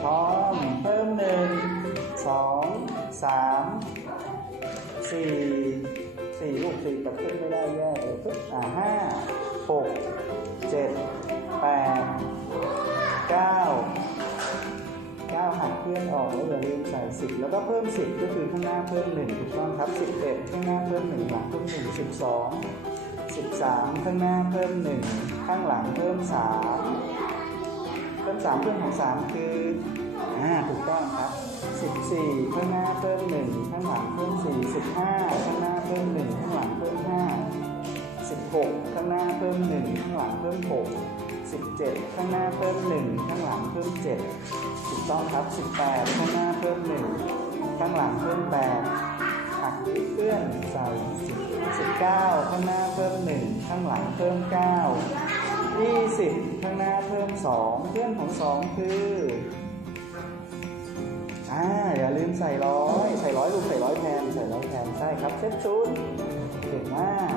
พร้อม เพิ่มหนึ่งสองสามสี่สี่ลูกสี่แต่ขึ้นไม่ได้แย่เลยปึ๊บอ่าห้าหกเจ็ดแปดเก้าเก้าหักเพื่อนออกแล้วอย่าลืมใส่สิบแล้วก็เพิ่มสิบก็คือข้างหน้าเพิ่มหนึ่งถูกต้องครับสิบเอ็ดข้างหน้าเพิ่มหนึ่งหลังเพิ่มหนึ่งสิบสองสิบสามข้างหน้าเพิ่มหนึ่งข้างหลังเพิ่มสาม พิ่มสามเพิ่มของสามคืออ่าถูกต้องครับสิบสี่ข้างหน้าเพิ่มหนึ่งข้างหลังเพิ่มสี่สิบห้าข้างหน้าเพิ่มหนึ่งข้างหลังเพิ่มห้า16ข้างหน้าเพิ่ม1ข้างหลังเพิ่ม6 17ข้างหน้าเพิ่ม1ข้างหลังเพิ่ม7ถูกต้องครับ18ข้างหน้าเพิ่ม1ข้างหลังเพิ่ม8หักเพื่อนใส่10 19ข้างหน้าเพิ่ม1ข้างหลังเพิ่ม9 20ข้างหน้าเพิ่ม 2 เพื่อนของ 2 คือ อ่า อย่าลืมใส่ร้อย ใส่ร้อยลูกใส่ร้อยแทน ใส่ร้อยแทน ใช่ครับเซตศูนย์เก่งมาก